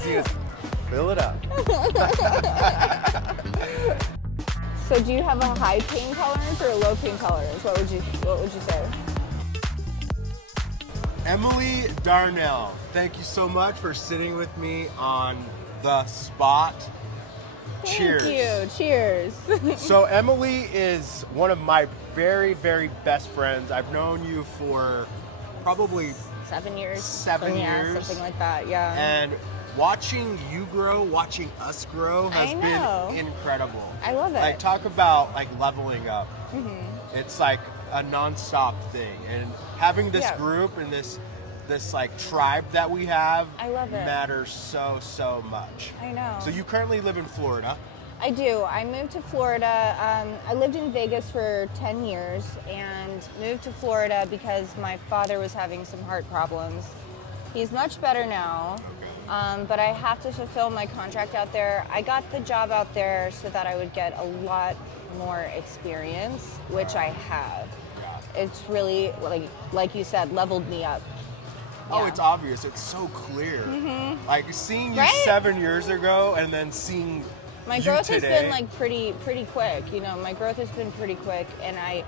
easy as fill it up. So do you have a high pain tolerance or a low pain tolerance? What would you say? Emily Darnell, thank you so much for sitting with me on the spot. Cheers. Thank you. Cheers. So Emily is one of my very, very best friends. I've known you for probably 7 years. 7 years. Yeah, something like that, yeah. And watching you grow, watching us grow has been incredible. I love it. Like, talk about like leveling up. Mm-hmm. It's like a nonstop thing. And having this Yeah. group and this like tribe that we have I love it. matters so much. I know. So you currently live in Florida. I do. I moved to Florida. I lived in Vegas for 10 years and moved to Florida because my father was having some heart problems. He's much better now, but I have to fulfill my contract out there. I got the job out there so that I would get a lot more experience, which I have. It's really, like you said, leveled me up. Oh, Yeah. it's obvious. It's so clear. Mm-hmm. Like seeing you Right? 7 years ago and then seeing My you growth today. has been like pretty quick. You know, my growth has been pretty quick, and I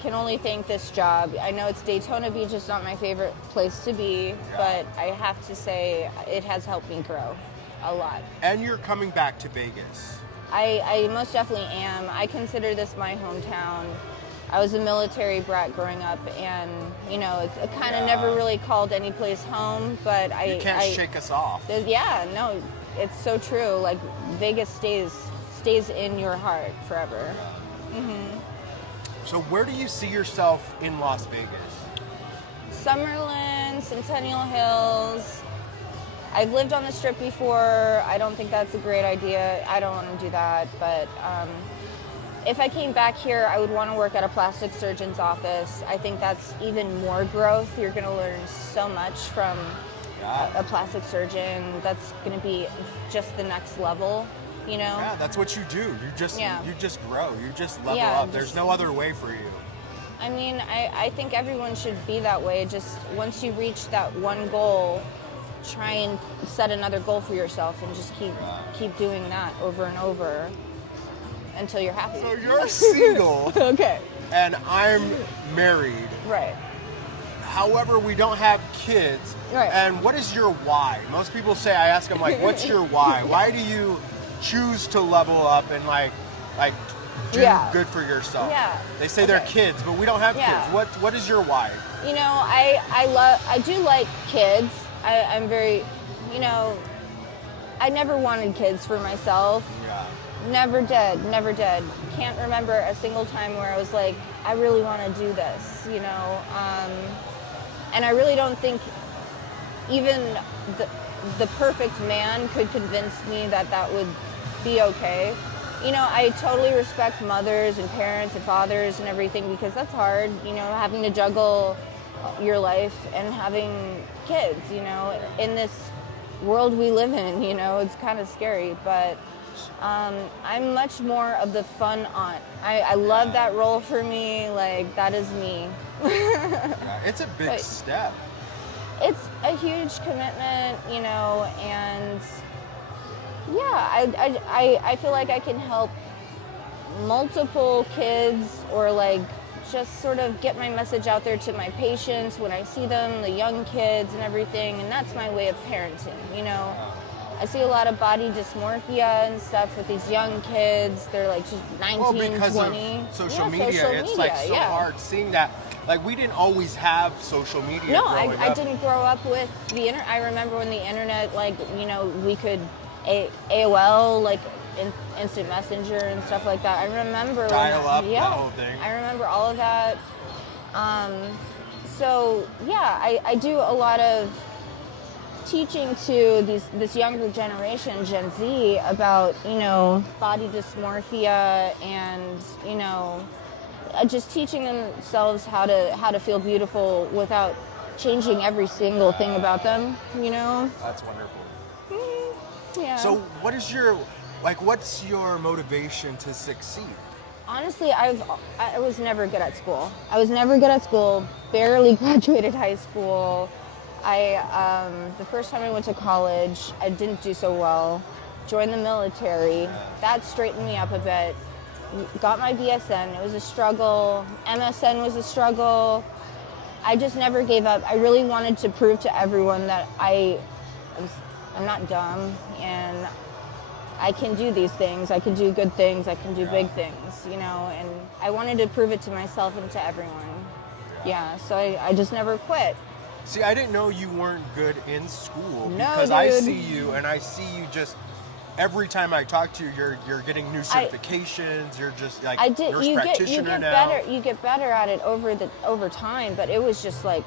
can only thank this job. I know it's Daytona Beach is not my favorite place to be, but I have to say it has helped me grow a lot. And you're coming back to Vegas. I most definitely am. I consider this my hometown. I was a military brat growing up, and you know, it kind of never really called any place home. But You can't shake us off. Yeah, no, it's so true. Like Vegas stays in your heart forever. So where do you see yourself in Las Vegas? Summerlin, Centennial Hills. I've lived on the Strip before. I don't think that's a great idea. I don't want to do that, but if I came back here, I would want to work at a plastic surgeon's office. I think that's even more growth. You're going to learn so much from a plastic surgeon. That's going to be just the next level, you know? Yeah, that's what you do. You just grow. You just level Yeah, up. There's no other way for you. I mean, I think everyone should be that way. Just once you reach that one goal, try and set another goal for yourself and just keep doing that over and over until you're happy. So you're single. Okay. And I'm married. Right. However, we don't have kids. Right. And what is your why? Most people say, I ask them like, what's your why? Why do you choose to level up and like do good for yourself? Yeah. They say they're kids, but we don't have kids. What is your why? You know, I do like kids. I'm very, you know, I never wanted kids for myself. Yeah. Never did. Can't remember a single time where I was like, I really want to do this, you know. And I really don't think even the perfect man could convince me that would be okay. You know, I totally respect mothers and parents and fathers and everything because that's hard, you know, having to juggle your life and having kids, you know, in this world we live in, you know, it's kind of scary, but I'm much more of the fun aunt. I love that role for me, like that is me. Yeah, it's a big step. It's a huge commitment, you know, and yeah, I feel like I can help multiple kids or like just sort of get my message out there to my patients when I see them, the young kids and everything, and that's my way of parenting, you know. I see a lot of body dysmorphia and stuff with these young kids. They're like just 19, because 20. of social media, it's like so hard seeing that. Like we didn't always have social media. No, growing I up. didn't grow up with the internet. I remember when the internet, like, you know, we could AOL, like instant messenger and stuff like that. I remember dial up, that whole thing. I remember all of that. So yeah, I do a lot of teaching to this younger generation, Gen Z, about, you know, body dysmorphia and, you know, just teaching themselves how to feel beautiful without changing every single thing about them, you know? That's wonderful. Yeah. So what's your motivation to succeed? Honestly, I was never good at school. Barely graduated high school. The first time I went to college, I didn't do so well. Joined the military. That straightened me up a bit. Got my BSN. It was a struggle. MSN was a struggle. I just never gave up. I really wanted to prove to everyone that I'm not dumb and I can do these things. I can do good things. I can do big things, you know, and I wanted to prove it to myself and to everyone. Yeah, so I just never quit. See, I didn't know you weren't good in school No, because dude. I see you and I see you just every time I talk to you, you're getting new certifications. You're just like nurse practitioner now. You get better at it over time, but it was just like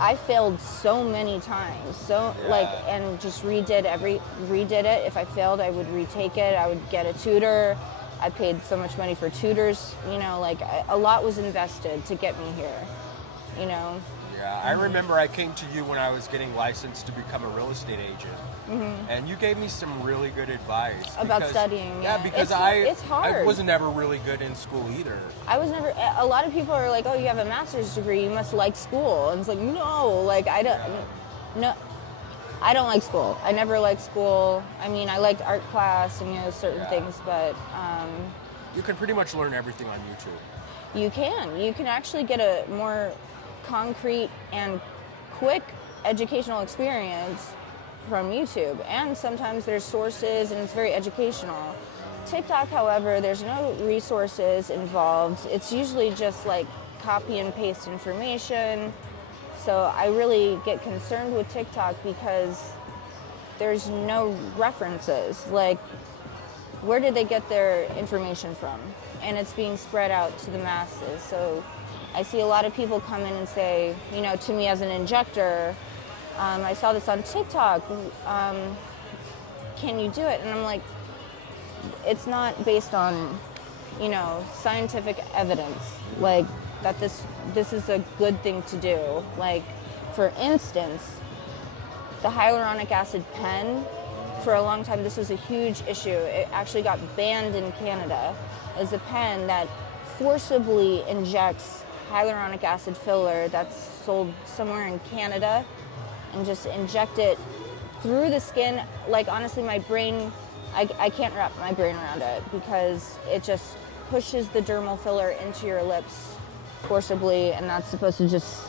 I failed so many times. And just redid it. If I failed, I would retake it. I would get a tutor. I paid so much money for tutors. You know, like a lot was invested to get me here. You know. Yeah, I remember I came to you when I was getting licensed to become a real estate agent, and you gave me some really good advice about studying. Yeah, because it's hard. I was never really good in school either. I was never. A lot of people are like, "Oh, you have a master's degree, you must like school," and it's like, no, like I don't. No, I don't like school. I never liked school. I mean, I liked art class and certain things, but you can pretty much learn everything on YouTube. You can actually get a more concrete and quick educational experience from YouTube, and sometimes there's sources and it's very educational. TikTok, however, there's no resources involved. It's usually just like copy and paste information. So I really get concerned with TikTok because there's no references. Like, where did they get their information from? And it's being spread out to the masses. So I see a lot of people come in and say, to me as an injector, I saw this on TikTok, can you do it? And I'm like, it's not based on, scientific evidence, like that this is a good thing to do. Like, for instance, the hyaluronic acid pen, for a long time, this was a huge issue. It actually got banned in Canada as a pen that forcibly injects hyaluronic acid filler that's sold somewhere in Canada and just inject it through the skin. Like, honestly, my brain, I can't wrap my brain around it because it just pushes the dermal filler into your lips forcibly, and that's supposed to just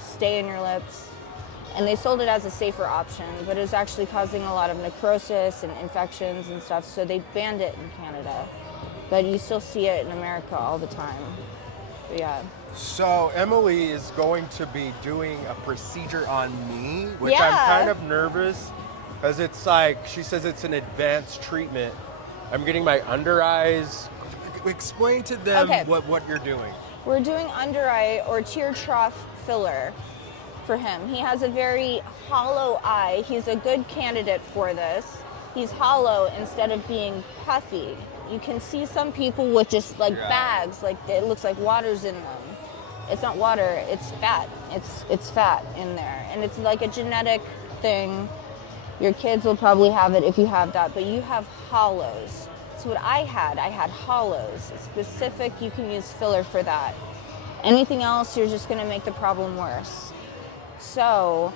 stay in your lips. And they sold it as a safer option, but it was actually causing a lot of necrosis and infections and stuff, so they banned it in Canada. But you still see it in America all the time. But yeah. So Emily is going to be doing a procedure on me, which Yeah. I'm kind of nervous because it's like, she says it's an advanced treatment. I'm getting my under eyes. Explain to them what you're doing. We're doing under eye or tear trough filler for him. He has a very hollow eye. He's a good candidate for this. He's hollow instead of being puffy. You can see some people with just like bags, like it looks like water's in them. It's not water, it's fat. It's fat in there. And it's like a genetic thing. Your kids will probably have it if you have that, but you have hollows. So what I had hollows. It's specific, you can use filler for that. Anything else, you're just gonna make the problem worse. So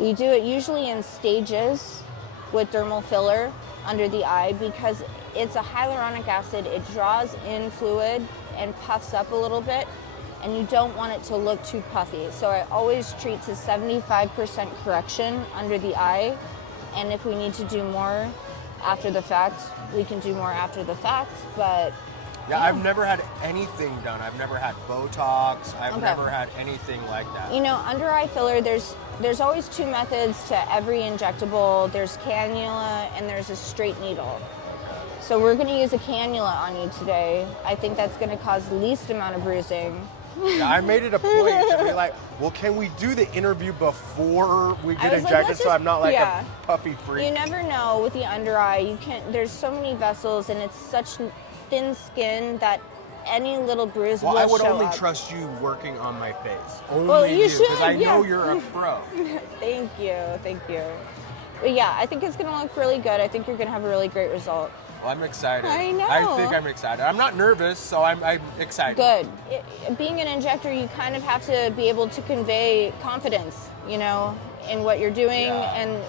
we do it usually in stages with dermal filler under the eye because it's a hyaluronic acid. It draws in fluid and puffs up a little bit, and you don't want it to look too puffy. So I always treat to 75% correction under the eye, and if we need to do more after the fact, we can do more after the fact, but yeah, I've never had anything done. I've never had Botox. I've never had anything like that. Under eye filler, there's always two methods to every injectable. There's cannula and there's a straight needle. So we're going to use a cannula on you today. I think that's going to cause the least amount of bruising. Yeah, I made it a point to be like, well, can we do the interview before we get injected so I'm not like a puffy freak? You never know with the under eye. There's so many vessels and it's such thin skin that any little bruise will show up. I would only trust you working on my face. Only well, you should, because I know you're a pro. Thank you. But yeah, I think it's going to look really good. I think you're going to have a really great result. Well, I'm excited. I know. I think I'm excited. I'm not nervous, so I'm excited. Good. Being an injector, you kind of have to be able to convey confidence, you know, in what you're doing, and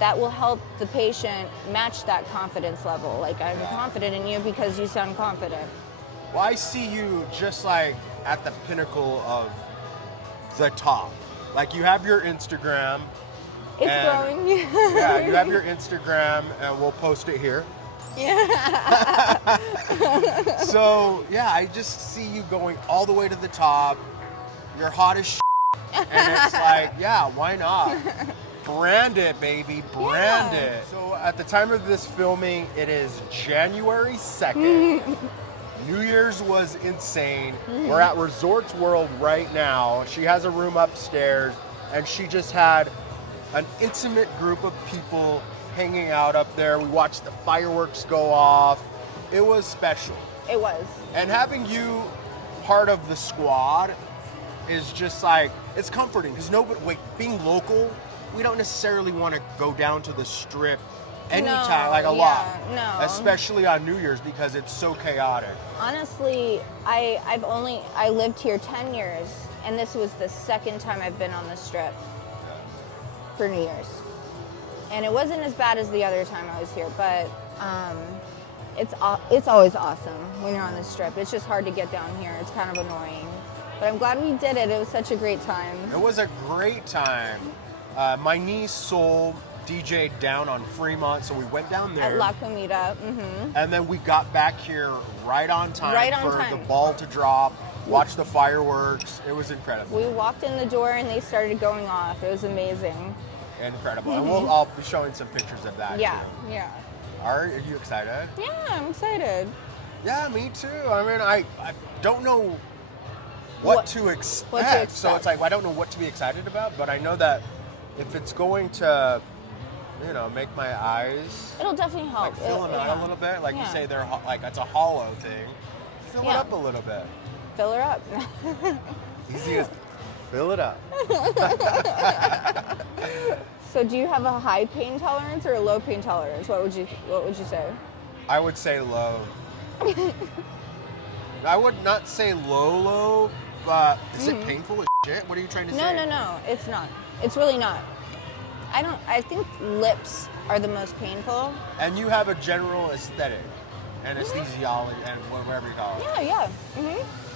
that will help the patient match that confidence level. Like, I'm confident in you because you sound confident. Well, I see you just like at the pinnacle of the top. Like, you have your Instagram. It's growing. Yeah, you have your Instagram, and we'll post it here. Yeah. So, yeah, I just see you going all the way to the top. You're hot as shit. And it's like, yeah, why not? Brand it, baby. Brand it. So, at the time of this filming, it is January 2nd. New Year's was insane. We're at Resorts World right now. She has a room upstairs, and she just had an intimate group of people hanging out up there. We watched the fireworks go off. It was special. It was. And having you part of the squad is just like, it's comforting because being local, we don't necessarily want to go down to the strip anytime, like a lot. No. Especially on New Year's because it's so chaotic. Honestly, I lived here 10 years, and this was the second time I've been on the strip for New Year's. And it wasn't as bad as the other time I was here, but it's always awesome when you're on the strip. It's just hard to get down here. It's kind of annoying. But I'm glad we did it. It was such a great time. It was a great time. My niece Soul DJ'd down on Fremont, so we went down there. At La Comida. And then we got back here right on time for time. the ball to drop, watch the fireworks. It was incredible. We walked in the door and they started going off. It was amazing. Incredible. And I'll be showing some pictures of that Yeah, too. yeah. Are you excited? Yeah, I'm excited. Yeah, me too. I mean, I don't know what to expect. So it's like, I don't know what to be excited about, but I know that if it's going to, you know, make my eyes, it'll definitely help. Like fill them out a little bit. Like you say, they're like, it's a hollow thing. Fill it up a little bit. Fill her up. Easy as fill it up. So do you have a high pain tolerance or a low pain tolerance? What would you say? I would say low. I would not say low, but is it painful as shit? What are you trying to say? No, it's not. It's really not. I think lips are the most painful. And you have a general aesthetic, anesthesiology, and whatever you call it. Yeah.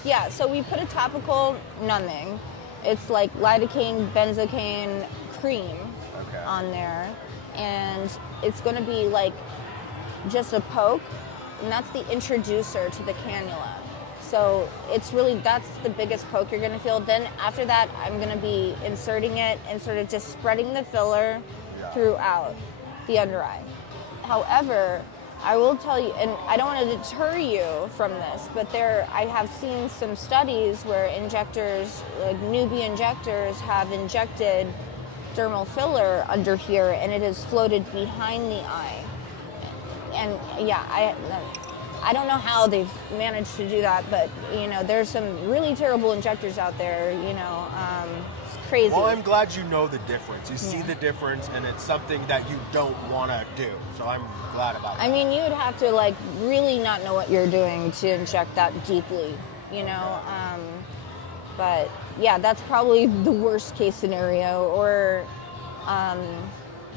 Yeah, so we put a topical numbing. It's like lidocaine, benzocaine cream on there. And it's going to be like just a poke, and that's the introducer to the cannula. So that's the biggest poke you're going to feel. Then after that, I'm going to be inserting it and sort of just spreading the filler throughout the under eye. However, I will tell you, and I don't want to deter you from this, but I have seen some studies where injectors, like newbie injectors, have injected dermal filler under here, and it has floated behind the eye. And I don't know how they've managed to do that, but you know, there's some really terrible injectors out there. You know, it's crazy. Well, I'm glad you know the difference. You see the difference, and it's something that you don't want to do. So I'm glad about that. I mean, you would have to like really not know what you're doing to inject that deeply. You know, but yeah, that's probably the worst case scenario. Or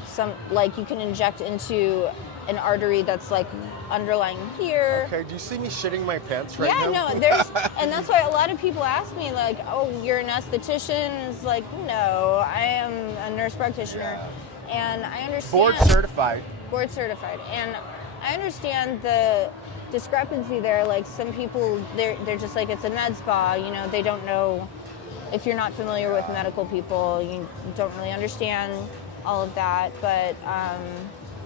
some like you can inject into an artery that's like underlying here. Okay, do you see me shitting my pants right now? Yeah, no, and that's why a lot of people ask me like, oh, you're an esthetician? It's like, no, I am a nurse practitioner. And I understand. Board certified. And I understand the discrepancy there. Like some people, they're just like, it's a med spa, you know, they don't know. If you're not familiar with medical people, you don't really understand all of that. But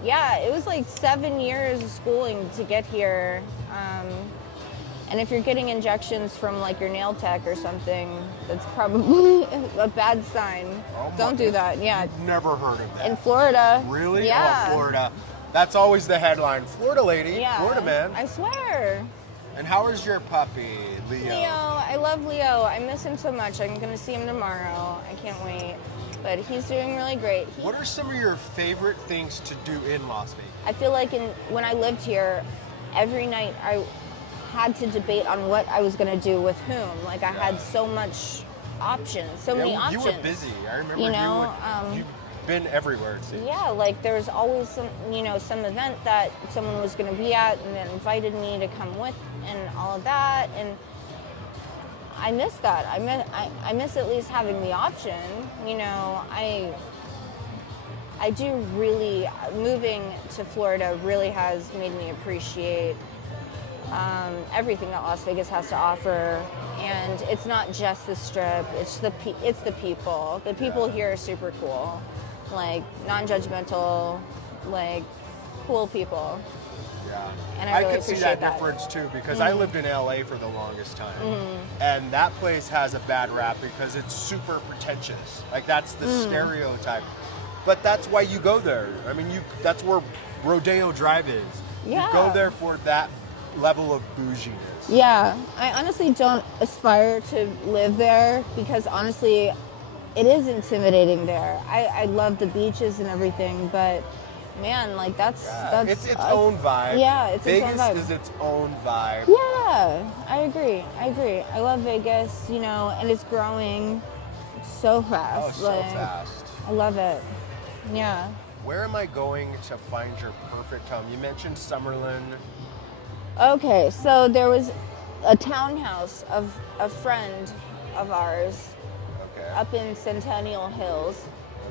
yeah, it was like 7 years of schooling to get here. And if you're getting injections from like your nail tech or something, that's probably a bad sign. Don't do that. Yeah. I've never heard of that. In Florida. Really? Yeah. Oh, Florida. That's always the headline. Florida lady. Yeah. Florida man. I swear. And how is your puppy, Leo? Leo, I love Leo. I miss him so much. I'm going to see him tomorrow. I can't wait. But he's doing really great. What are some of your favorite things to do in Las Vegas? I feel like when I lived here, every night I had to debate on what I was going to do with whom. Like I had so much options, so many options. You were busy. I remember you've been everywhere, it seems. Yeah, like there was always some event that someone was going to be at and then invited me to come with and all of that. And I miss that. I miss at least having the option. I do really, moving to Florida really has made me appreciate everything that Las Vegas has to offer. And it's not just the strip, it's the people. The people here are super cool. Like non-judgmental, like cool people. Yeah. And I really could see appreciate that difference too because I lived in LA for the longest time. And that place has a bad rap because it's super pretentious. Like that's the stereotype. But that's why you go there. I mean, that's where Rodeo Drive is. Yeah. You go there for that level of bouginess. Yeah, I honestly don't aspire to live there because honestly, it is intimidating there. I love the beaches and everything, but man, like that's it's its own vibe. Yeah, it's Vegas its own vibe. is its own vibe. Yeah, I agree. I love Vegas, and it's growing so fast. Oh, so fast. I love it. Yeah. Where am I going to find your perfect home? You mentioned Summerlin. Okay, so there was a townhouse of a friend of ours up in Centennial Hills,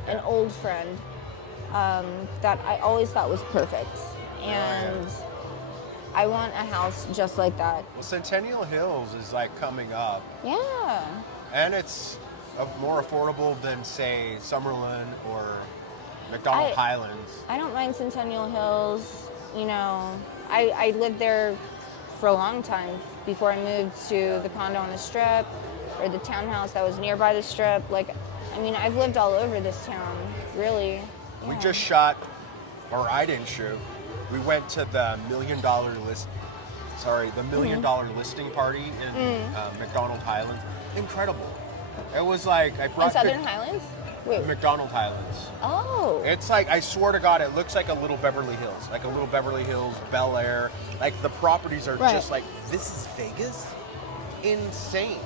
an old friend that I always thought was perfect. And I want a house just like that. Well, Centennial Hills is like coming up. Yeah. And it's more affordable than, say, Summerlin or McDonald Highlands. I don't mind Centennial Hills. I lived there for a long time before I moved to the condo on the Strip or the townhouse that was nearby the Strip. I've lived all over this town, really. Yeah. We just shot, or I didn't shoot. We went to the $1 million listing party in McDonald Highlands. Incredible. It was like I brought in Southern Highlands? Wait. McDonald Highlands. Oh. It's like, I swear to God, it looks like a little Beverly Hills. Like a little Beverly Hills, Bel Air. Like the properties are just like, this is Vegas? Insane.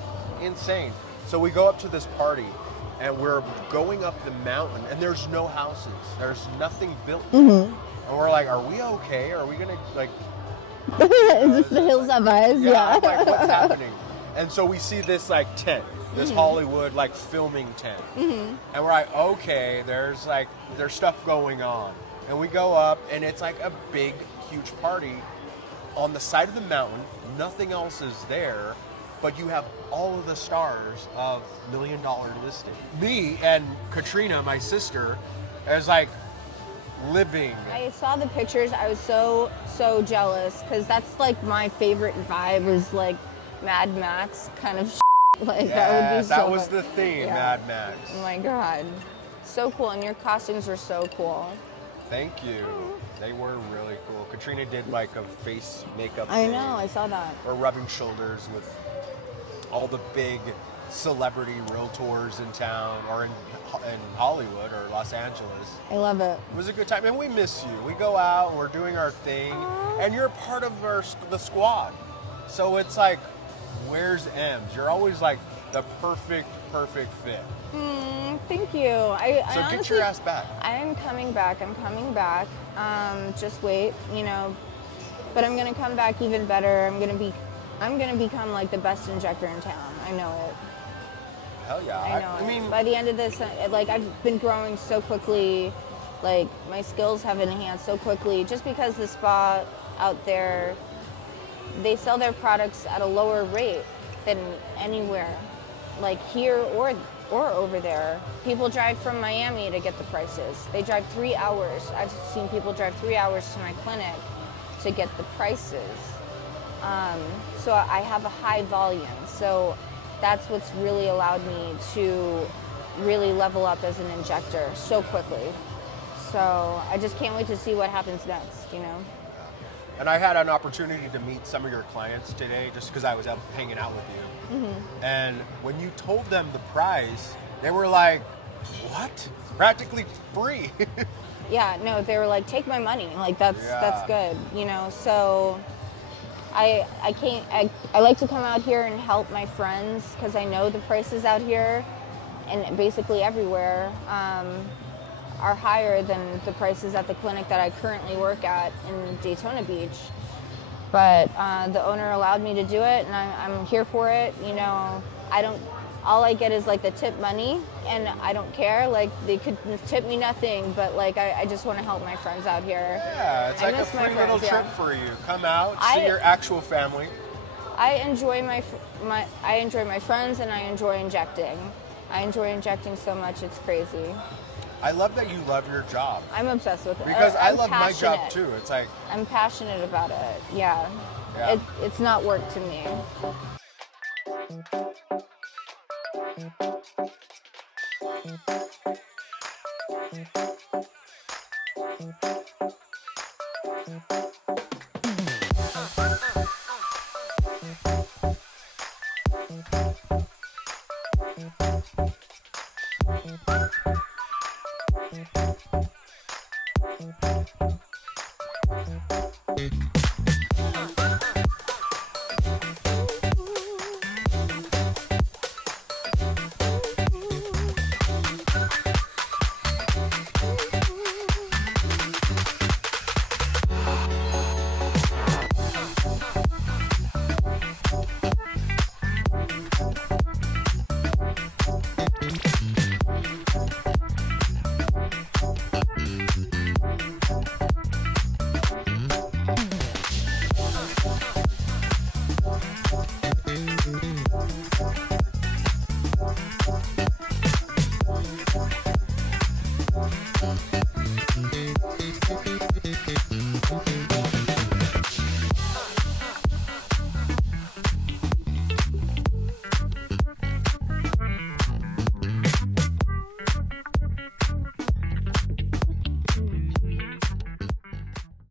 So we go up to this party and we're going up the mountain and there's no houses. There's nothing built. And we're like, are we okay? Are we gonna is this the Hills Have Eyes? Yeah. I'm like, what's happening? And so we see this like tent. This Hollywood like filming tent. And we're like, okay, there's stuff going on. And we go up and it's like a big, huge party on the side of the mountain. Nothing else is there, but you have all of the stars of $1 Million Listing. Me and Katrina, my sister, is like living. I saw the pictures. I was so jealous because that's like my favorite vibe is like Mad Max kind of Like that would be so that was fun. the theme, Yeah. Mad Max. Oh my god. So cool, and your costumes are so cool. Thank you. They were really cool. Katrina did like a face makeup I thing. know, I saw that. We're rubbing shoulders with all the big celebrity realtors in town or in Hollywood or Los Angeles. I love it. It was a good time, and we miss you. We go out and we're doing our thing, and you're part of the squad. So it's like, where's Ems? You're always like the perfect fit. Thank you. I honestly, get your ass back. I am coming back. Just wait, But I'm gonna come back even better. I'm gonna become like the best injector in town. I know it. Hell yeah. I know. I mean, by the end of this, like I've been growing so quickly. Like my skills have enhanced so quickly just because the spa out there, they sell their products at a lower rate than anywhere, like here or over there. People drive from Miami to get the prices. They drive 3 hours. I've seen people drive 3 hours to my clinic to get the prices. So I have a high volume. So that's what's really allowed me to really level up as an injector so quickly. So I just can't wait to see what happens next, And I had an opportunity to meet some of your clients today just because I was out hanging out with you. And when you told them the price, they were like, what? Practically free. Yeah, no, they were like, take my money. Like, that's good, you know? So I like to come out here and help my friends because I know the prices out here and basically everywhere are higher than the prices at the clinic that I currently work at in Daytona Beach. But the owner allowed me to do it, and I'm here for it. You know, all I get is like the tip money, and I don't care. Like, they could tip me nothing, but like I just want to help my friends out here. Yeah, it's like a free little trip for you. Come out, see your actual family. I enjoy I enjoy my friends, and I enjoy injecting. I enjoy injecting so much, it's crazy. I love that you love your job. I'm obsessed with it. Because I love my passionate. job too. It's like, I'm passionate about it. Yeah. It's not work to me.